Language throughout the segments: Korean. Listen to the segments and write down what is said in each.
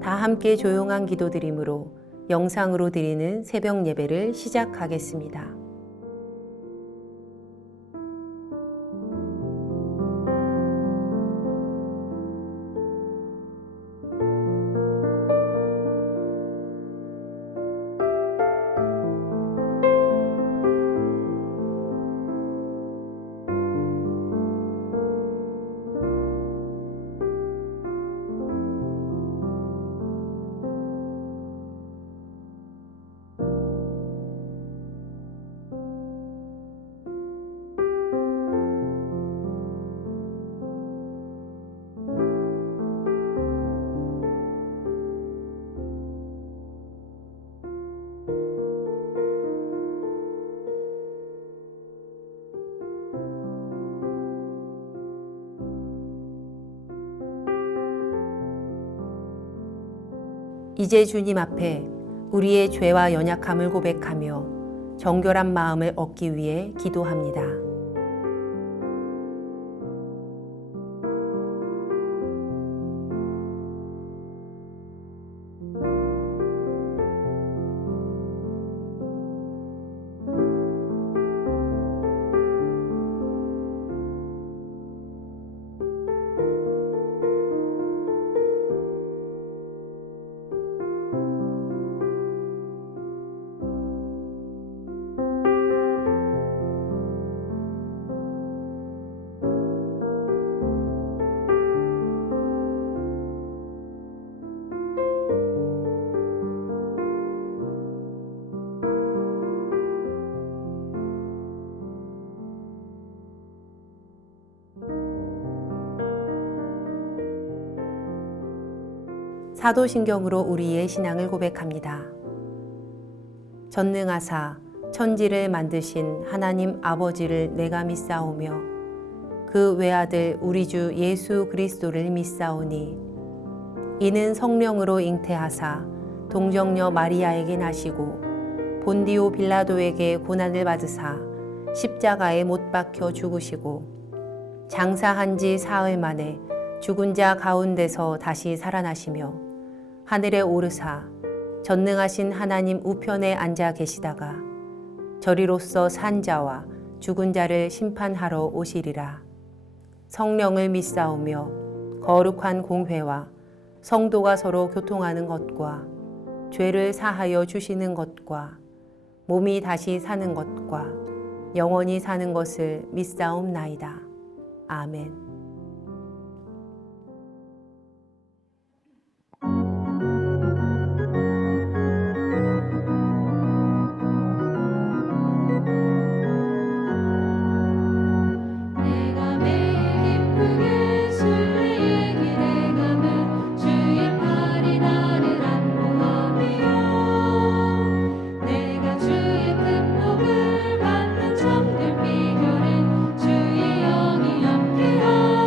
다 함께 조용한 기도드림으로 영상으로 드리는 새벽 예배를 시작하겠습니다. 이제 주님 앞에 우리의 죄와 연약함을 고백하며 정결한 마음을 얻기 위해 기도합니다. 사도신경으로 우리의 신앙을 고백합니다. 전능하사 천지를 만드신 하나님 아버지를 내가 믿사오며 그 외아들 우리 주 예수 그리스도를 믿사오니 이는 성령으로 잉태하사 동정녀 마리아에게 나시고 본디오 빌라도에게 고난을 받으사 십자가에 못 박혀 죽으시고 장사한 지 사흘 만에 죽은 자 가운데서 다시 살아나시며 하늘에 오르사 전능하신 하나님 우편에 앉아 계시다가 저리로서 산 자와 죽은 자를 심판하러 오시리라. 성령을 믿사오며 거룩한 공회와 성도가 서로 교통하는 것과 죄를 사하여 주시는 것과 몸이 다시 사는 것과 영원히 사는 것을 믿사옵나이다. 아멘. 주의 영이 함께하리.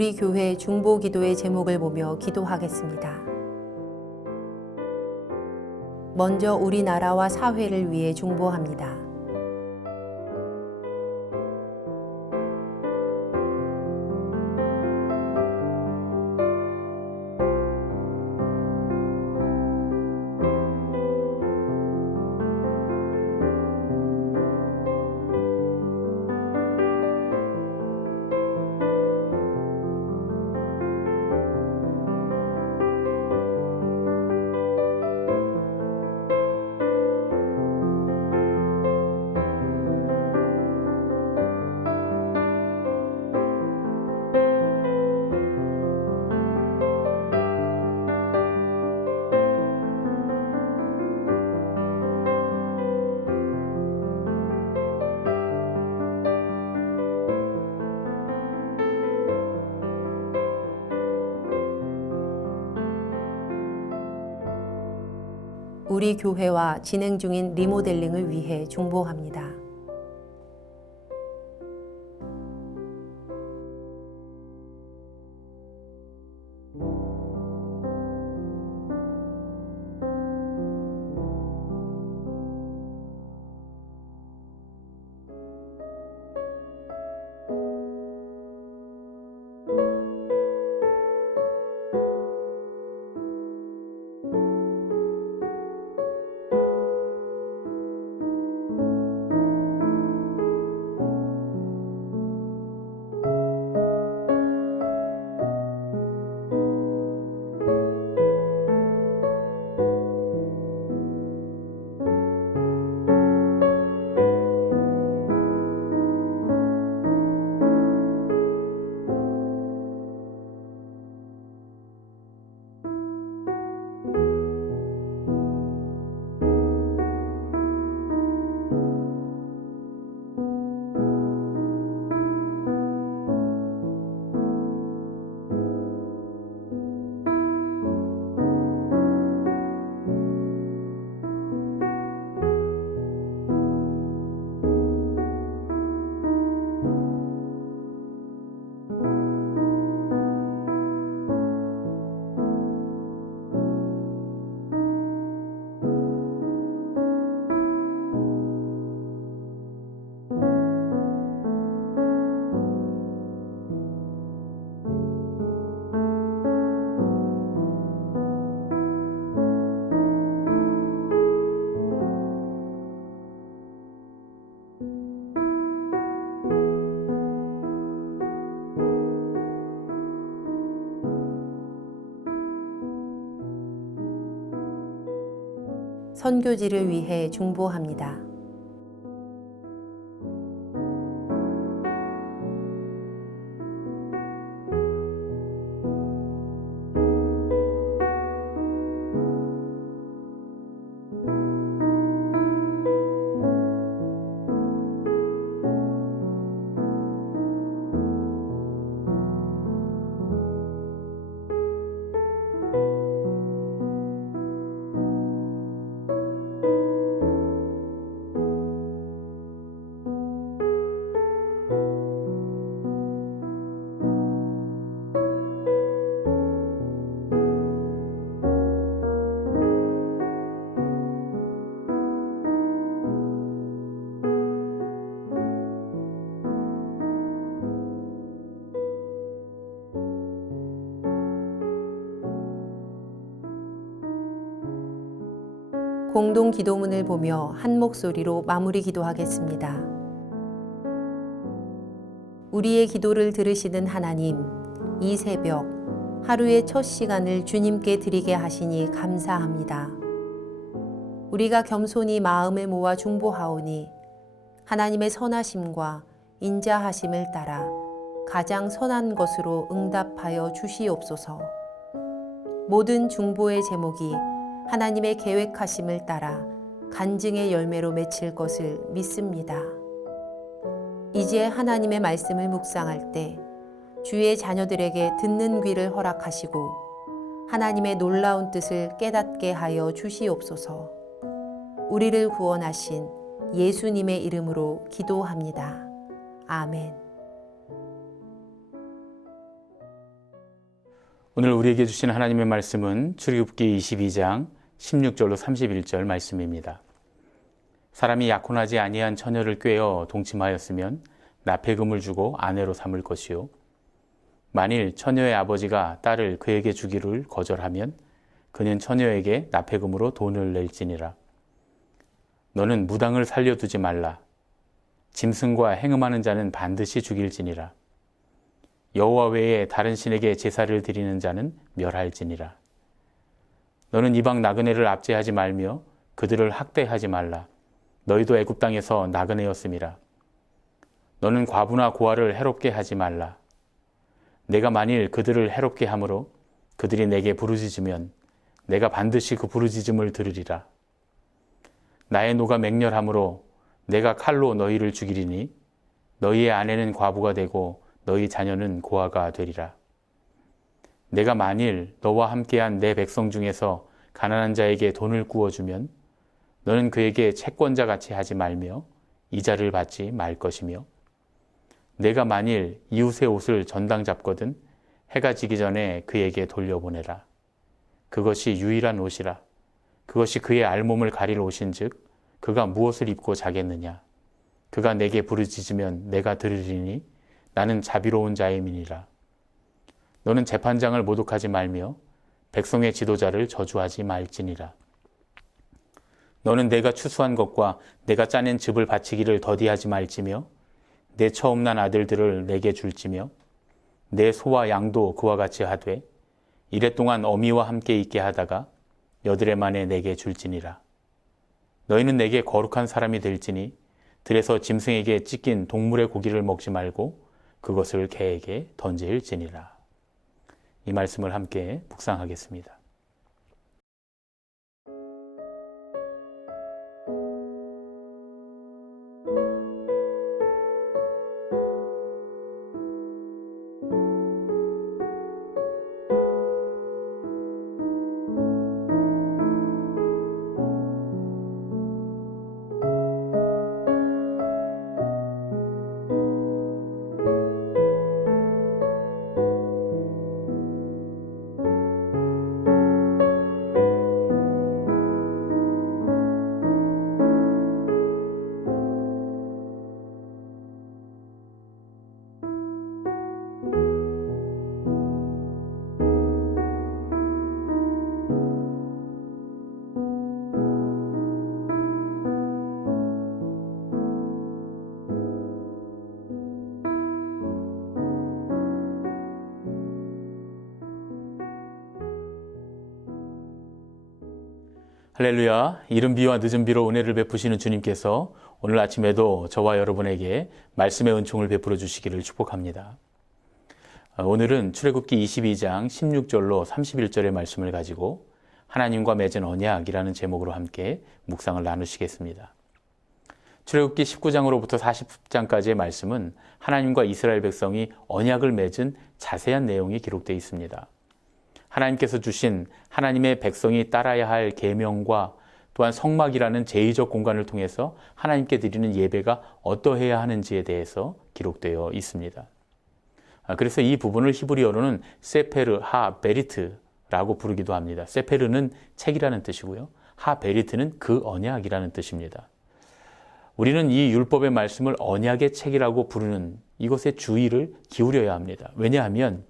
우리 교회 중보 기도의 제목을 보며 기도하겠습니다. 먼저 우리나라와 사회를 위해 중보합니다. 우리 교회와 진행 중인 리모델링을 위해 중보합니다. 선교지를 위해 중보합니다. 공동 기도문을 보며 한 목소리로 마무리 기도하겠습니다. 우리의 기도를 들으시는 하나님, 이 새벽 하루의 첫 시간을 주님께 드리게 하시니 감사합니다. 우리가 겸손히 마음을 모아 중보하오니 하나님의 선하심과 인자하심을 따라 가장 선한 것으로 응답하여 주시옵소서. 모든 중보의 제목이 하나님의 계획하심을 따라 간증의 열매로 맺힐 것을 믿습니다. 이제 하나님의 말씀을 묵상할 때 주의 자녀들에게 듣는 귀를 허락하시고 하나님의 놀라운 뜻을 깨닫게 하여 주시옵소서. 우리를 구원하신 예수님의 이름으로 기도합니다. 아멘. 오늘 우리에게 주신 하나님의 말씀은 출애굽기 22장 16절로 31절 말씀입니다. 사람이 약혼하지 아니한 처녀를 꾀어 동침하였으면 납폐금을 주고 아내로 삼을 것이요, 만일 처녀의 아버지가 딸을 그에게 주기를 거절하면 그는 처녀에게 납폐금으로 돈을 낼지니라. 너는 무당을 살려두지 말라. 짐승과 행음하는 자는 반드시 죽일지니라. 여호와 외에 다른 신에게 제사를 드리는 자는 멸할지니라. 너는 이방 나그네를 압제하지 말며 그들을 학대하지 말라. 너희도 애굽 땅에서 나그네였음이라. 너는 과부나 고아를 해롭게 하지 말라. 내가 만일 그들을 해롭게 함으로 그들이 내게 부르짖으면 내가 반드시 그 부르짖음을 들으리라. 나의 노가 맹렬함으로 내가 칼로 너희를 죽이리니 너희의 아내는 과부가 되고 너희 자녀는 고아가 되리라. 내가 만일 너와 함께한 내 백성 중에서 가난한 자에게 돈을 구워주면 너는 그에게 채권자 같이 하지 말며 이자를 받지 말 것이며, 내가 만일 이웃의 옷을 전당 잡거든 해가 지기 전에 그에게 돌려보내라. 그것이 유일한 옷이라. 그것이 그의 알몸을 가릴 옷인즉 그가 무엇을 입고 자겠느냐. 그가 내게 부르짖으면 내가 들으리니 나는 자비로운 자임이니라. 너는 재판장을 모독하지 말며 백성의 지도자를 저주하지 말지니라. 너는 내가 추수한 것과 내가 짜낸 즙을 바치기를 더디하지 말지며 내 처음 난 아들들을 내게 줄지며 내 소와 양도 그와 같이 하되 이랫동안 어미와 함께 있게 하다가 여드레 만에 내게 줄지니라. 너희는 내게 거룩한 사람이 될지니 들에서 짐승에게 찢긴 동물의 고기를 먹지 말고 그것을 개에게 던질지니라. 이 말씀을 함께 묵상하겠습니다. 할렐루야. 이른 비와 늦은 비로 은혜를 베푸시는 주님께서 오늘 아침에도 저와 여러분에게 말씀의 은총을 베풀어 주시기를 축복합니다. 오늘은 출애굽기 22장 16절로 31절의 말씀을 가지고 하나님과 맺은 언약이라는 제목으로 함께 묵상을 나누시겠습니다. 출애굽기 19장으로부터 40장까지의 말씀은 하나님과 이스라엘 백성이 언약을 맺은 자세한 내용이 기록되어 있습니다. 하나님께서 주신 하나님의 백성이 따라야 할 계명과 또한 성막이라는 제의적 공간을 통해서 하나님께 드리는 예배가 어떠해야 하는지에 대해서 기록되어 있습니다. 그래서 이 부분을 히브리어로는 세페르 하 베리트라고 부르기도 합니다. 세페르는 책이라는 뜻이고요. 하 베리트는 그 언약이라는 뜻입니다. 우리는 이 율법의 말씀을 언약의 책이라고 부르는 이것에 주의를 기울여야 합니다. 왜냐하면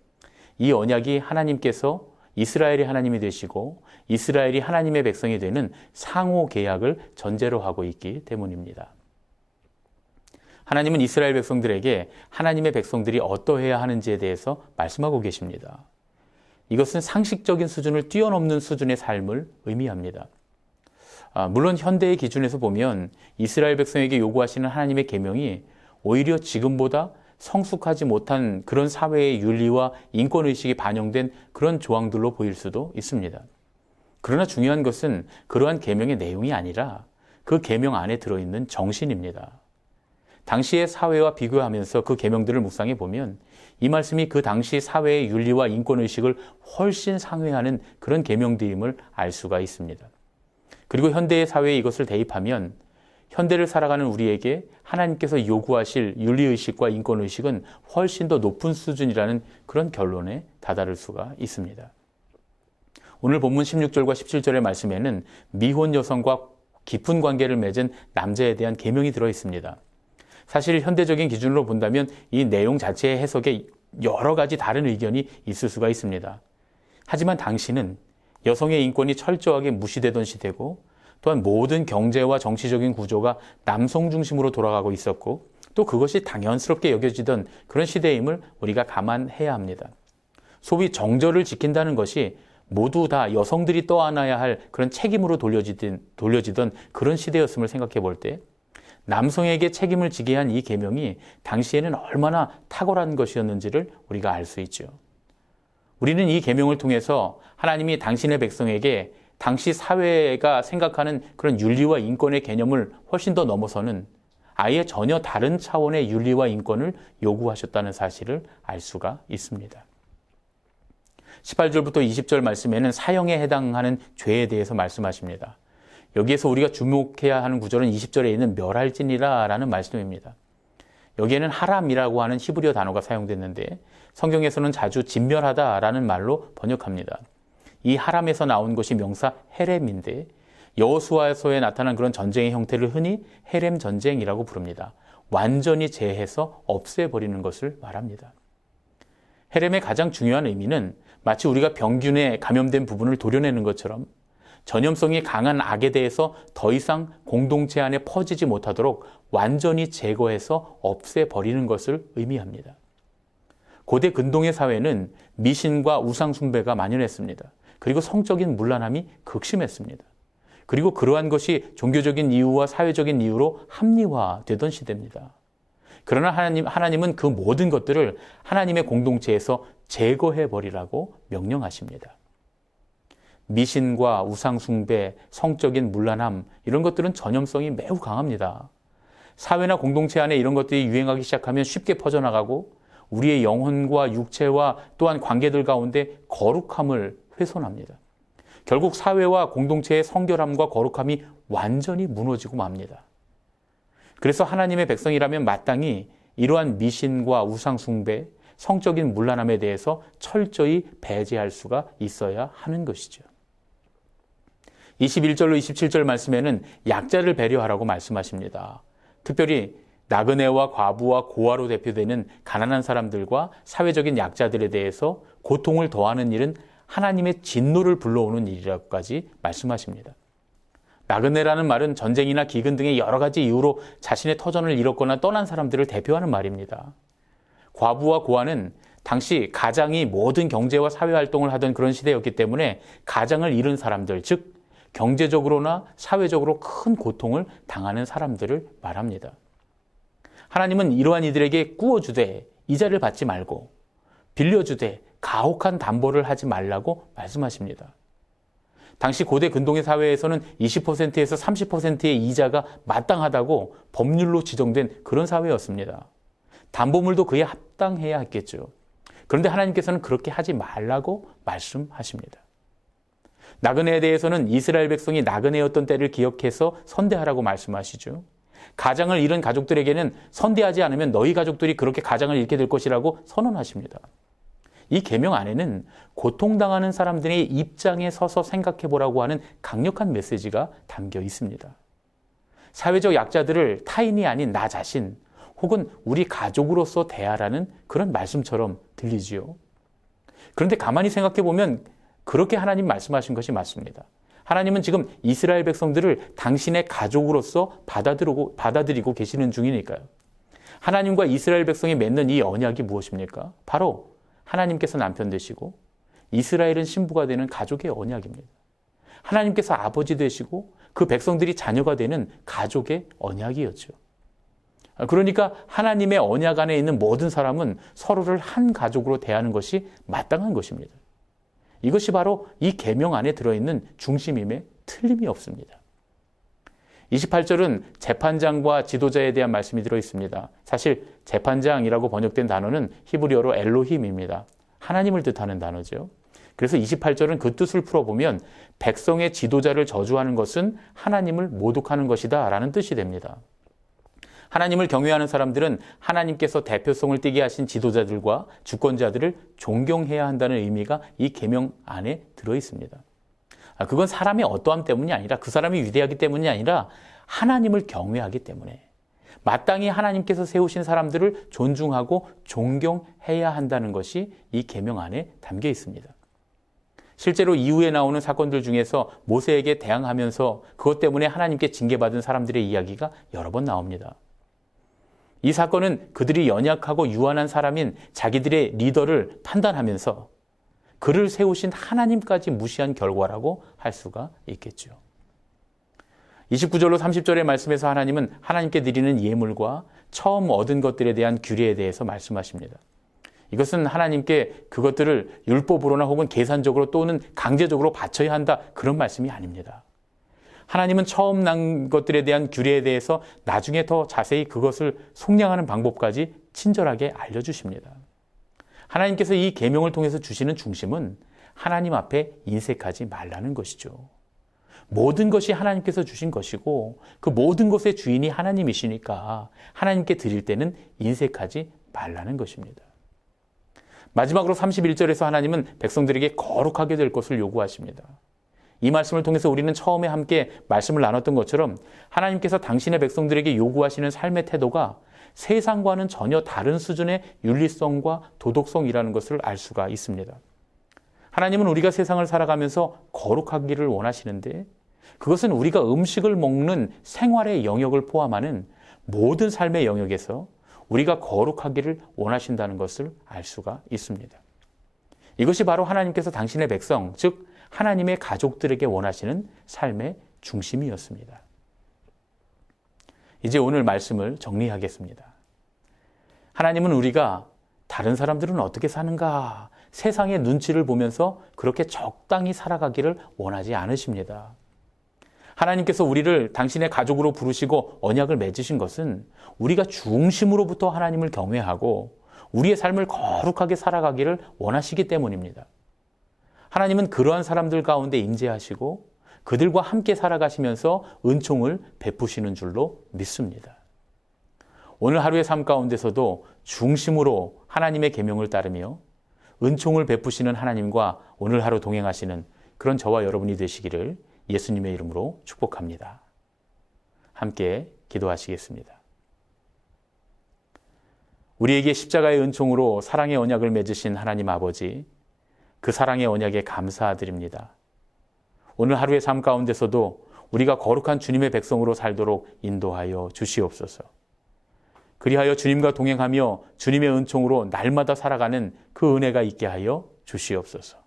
이 언약이 하나님께서 이스라엘이 하나님이 되시고 이스라엘이 하나님의 백성이 되는 상호 계약을 전제로 하고 있기 때문입니다. 하나님은 이스라엘 백성들에게 하나님의 백성들이 어떠해야 하는지에 대해서 말씀하고 계십니다. 이것은 상식적인 수준을 뛰어넘는 수준의 삶을 의미합니다. 물론 현대의 기준에서 보면 이스라엘 백성에게 요구하시는 하나님의 계명이 오히려 지금보다 성숙하지 못한 그런 사회의 윤리와 인권의식이 반영된 그런 조항들로 보일 수도 있습니다. 그러나 중요한 것은 그러한 계명의 내용이 아니라 그 계명 안에 들어있는 정신입니다. 당시의 사회와 비교하면서 그 계명들을 묵상해 보면 이 말씀이 그 당시 사회의 윤리와 인권의식을 훨씬 상회하는 그런 계명들임을 알 수가 있습니다. 그리고 현대의 사회에 이것을 대입하면 현대를 살아가는 우리에게 하나님께서 요구하실 윤리의식과 인권의식은 훨씬 더 높은 수준이라는 그런 결론에 다다를 수가 있습니다. 오늘 본문 16절과 17절의 말씀에는 미혼 여성과 깊은 관계를 맺은 남자에 대한 계명이 들어 있습니다. 사실 현대적인 기준으로 본다면 이 내용 자체의 해석에 여러 가지 다른 의견이 있을 수가 있습니다. 하지만 당시는 여성의 인권이 철저하게 무시되던 시대고 또한 모든 경제와 정치적인 구조가 남성 중심으로 돌아가고 있었고 또 그것이 당연스럽게 여겨지던 그런 시대임을 우리가 감안해야 합니다. 소위 정절을 지킨다는 것이 모두 다 여성들이 떠안아야 할 그런 책임으로 돌려지던 그런 시대였음을 생각해 볼 때 남성에게 책임을 지게 한 이 계명이 당시에는 얼마나 탁월한 것이었는지를 우리가 알 수 있죠. 우리는 이 계명을 통해서 하나님이 당신의 백성에게 당시 사회가 생각하는 그런 윤리와 인권의 개념을 훨씬 더 넘어서는 아예 전혀 다른 차원의 윤리와 인권을 요구하셨다는 사실을 알 수가 있습니다. 18절부터 20절 말씀에는 사형에 해당하는 죄에 대해서 말씀하십니다. 여기에서 우리가 주목해야 하는 구절은 20절에 있는 멸할지니라 라는 말씀입니다. 여기에는 하람이라고 하는 히브리어 단어가 사용됐는데 성경에서는 자주 진멸하다라는 말로 번역합니다. 이 하람에서 나온 것이 명사 헤렘인데 여호수아서에 나타난 그런 전쟁의 형태를 흔히 헤렘 전쟁이라고 부릅니다. 완전히 제해서 없애버리는 것을 말합니다. 헤렘의 가장 중요한 의미는 마치 우리가 병균에 감염된 부분을 도려내는 것처럼 전염성이 강한 악에 대해서 더 이상 공동체 안에 퍼지지 못하도록 완전히 제거해서 없애버리는 것을 의미합니다. 고대 근동의 사회는 미신과 우상 숭배가 만연했습니다. 그리고 성적인 문란함이 극심했습니다. 그리고 그러한 것이 종교적인 이유와 사회적인 이유로 합리화되던 시대입니다. 그러나 하나님은 그 모든 것들을 하나님의 공동체에서 제거해버리라고 명령하십니다. 미신과 우상숭배, 성적인 문란함 이런 것들은 전염성이 매우 강합니다. 사회나 공동체 안에 이런 것들이 유행하기 시작하면 쉽게 퍼져나가고 우리의 영혼과 육체와 또한 관계들 가운데 거룩함을 훼손합니다. 결국 사회와 공동체의 성결함과 거룩함이 완전히 무너지고 맙니다. 그래서 하나님의 백성이라면 마땅히 이러한 미신과 우상숭배, 성적인 문란함에 대해서 철저히 배제할 수가 있어야 하는 것이죠. 21절로 27절 말씀에는 약자를 배려하라고 말씀하십니다. 특별히 나그네와 과부와 고아로 대표되는 가난한 사람들과 사회적인 약자들에 대해서 고통을 더하는 일은 하나님의 진노를 불러오는 일이라고까지 말씀하십니다. 나그네라는 말은 전쟁이나 기근 등의 여러 가지 이유로 자신의 터전을 잃었거나 떠난 사람들을 대표하는 말입니다. 과부와 고아는 당시 가장이 모든 경제와 사회활동을 하던 그런 시대였기 때문에 가장을 잃은 사람들, 즉 경제적으로나 사회적으로 큰 고통을 당하는 사람들을 말합니다. 하나님은 이러한 이들에게 꾸어주되 이자를 받지 말고 빌려주되 가혹한 담보를 하지 말라고 말씀하십니다. 당시 고대 근동의 사회에서는 20%에서 30%의 이자가 마땅하다고 법률로 지정된 그런 사회였습니다. 담보물도 그에 합당해야 했겠죠. 그런데 하나님께서는 그렇게 하지 말라고 말씀하십니다. 나그네에 대해서는 이스라엘 백성이 나그네였던 때를 기억해서 선대하라고 말씀하시죠. 가장을 잃은 가족들에게는 선대하지 않으면 너희 가족들이 그렇게 가장을 잃게 될 것이라고 선언하십니다. 이 계명 안에는 고통당하는 사람들의 입장에 서서 생각해보라고 하는 강력한 메시지가 담겨 있습니다. 사회적 약자들을 타인이 아닌 나 자신 혹은 우리 가족으로서 대하라는 그런 말씀처럼 들리지요. 그런데 가만히 생각해보면 그렇게 하나님 말씀하신 것이 맞습니다. 하나님은 지금 이스라엘 백성들을 당신의 가족으로서 받아들이고 계시는 중이니까요. 하나님과 이스라엘 백성이 맺는 이 언약이 무엇입니까? 바로 하나님께서 남편 되시고 이스라엘은 신부가 되는 가족의 언약입니다. 하나님께서 아버지 되시고 그 백성들이 자녀가 되는 가족의 언약이었죠. 그러니까 하나님의 언약 안에 있는 모든 사람은 서로를 한 가족으로 대하는 것이 마땅한 것입니다. 이것이 바로 이 계명 안에 들어있는 중심임에 틀림이 없습니다. 28절은 재판장과 지도자에 대한 말씀이 들어있습니다. 사실 재판장이라고 번역된 단어는 히브리어로 엘로힘입니다. 하나님을 뜻하는 단어죠. 그래서 28절은 그 뜻을 풀어보면 백성의 지도자를 저주하는 것은 하나님을 모독하는 것이다 라는 뜻이 됩니다. 하나님을 경외하는 사람들은 하나님께서 대표성을 띠게 하신 지도자들과 주권자들을 존경해야 한다는 의미가 이 계명 안에 들어 있습니다. 그건 사람의 어떠함 때문이 아니라, 그 사람이 위대하기 때문이 아니라 하나님을 경외하기 때문에 마땅히 하나님께서 세우신 사람들을 존중하고 존경해야 한다는 것이 이 계명 안에 담겨 있습니다. 실제로 이후에 나오는 사건들 중에서 모세에게 대항하면서 그것 때문에 하나님께 징계받은 사람들의 이야기가 여러 번 나옵니다. 이 사건은 그들이 연약하고 유한한 사람인 자기들의 리더를 판단하면서 그를 세우신 하나님까지 무시한 결과라고 할 수가 있겠죠. 29절로 30절의 말씀에서 하나님은 하나님께 드리는 예물과 처음 얻은 것들에 대한 규례에 대해서 말씀하십니다. 이것은 하나님께 그것들을 율법으로나 혹은 계산적으로 또는 강제적으로 바쳐야 한다, 그런 말씀이 아닙니다. 하나님은 처음 난 것들에 대한 규례에 대해서 나중에 더 자세히 그것을 속량하는 방법까지 친절하게 알려주십니다. 하나님께서 이 계명을 통해서 주시는 중심은 하나님 앞에 인색하지 말라는 것이죠. 모든 것이 하나님께서 주신 것이고 그 모든 것의 주인이 하나님이시니까 하나님께 드릴 때는 인색하지 말라는 것입니다. 마지막으로 31절에서 하나님은 백성들에게 거룩하게 될 것을 요구하십니다. 이 말씀을 통해서 우리는 처음에 함께 말씀을 나눴던 것처럼 하나님께서 당신의 백성들에게 요구하시는 삶의 태도가 세상과는 전혀 다른 수준의 윤리성과 도덕성이라는 것을 알 수가 있습니다. 하나님은 우리가 세상을 살아가면서 거룩하기를 원하시는데 그것은 우리가 음식을 먹는 생활의 영역을 포함하는 모든 삶의 영역에서 우리가 거룩하기를 원하신다는 것을 알 수가 있습니다. 이것이 바로 하나님께서 당신의 백성, 즉 하나님의 가족들에게 원하시는 삶의 중심이었습니다. 이제 오늘 말씀을 정리하겠습니다. 하나님은 우리가 다른 사람들은 어떻게 사는가, 세상의 눈치를 보면서 그렇게 적당히 살아가기를 원하지 않으십니다. 하나님께서 우리를 당신의 가족으로 부르시고 언약을 맺으신 것은 우리가 중심으로부터 하나님을 경외하고 우리의 삶을 거룩하게 살아가기를 원하시기 때문입니다. 하나님은 그러한 사람들 가운데 임재하시고 그들과 함께 살아가시면서 은총을 베푸시는 줄로 믿습니다. 오늘 하루의 삶 가운데서도 중심으로 하나님의 계명을 따르며 은총을 베푸시는 하나님과 오늘 하루 동행하시는 그런 저와 여러분이 되시기를 예수님의 이름으로 축복합니다. 함께 기도하시겠습니다. 우리에게 십자가의 은총으로 사랑의 언약을 맺으신 하나님 아버지, 그 사랑의 언약에 감사드립니다. 오늘 하루의 삶 가운데서도 우리가 거룩한 주님의 백성으로 살도록 인도하여 주시옵소서. 그리하여 주님과 동행하며 주님의 은총으로 날마다 살아가는 그 은혜가 있게 하여 주시옵소서.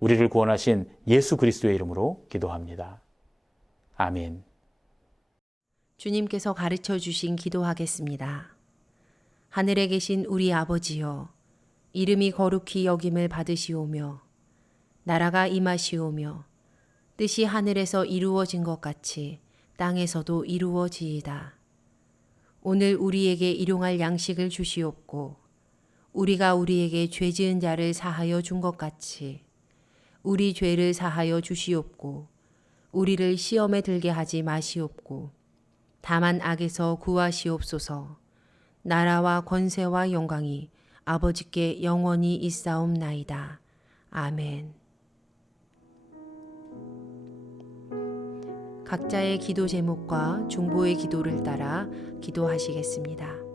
우리를 구원하신 예수 그리스도의 이름으로 기도합니다. 아멘. 주님께서 가르쳐 주신 기도하겠습니다. 하늘에 계신 우리 아버지여, 이름이 거룩히 여김을 받으시오며 나라가 임하시오며 뜻이 하늘에서 이루어진 것 같이 땅에서도 이루어지이다. 오늘 우리에게 일용할 양식을 주시옵고 우리가 우리에게 죄 지은 자를 사하여 준 것 같이 우리 죄를 사하여 주시옵고 우리를 시험에 들게 하지 마시옵고 다만 악에서 구하시옵소서. 나라와 권세와 영광이 아버지께 영원히 있사옵나이다. 아멘. 각자의 기도 제목과 중보의 기도를 따라 기도하시겠습니다.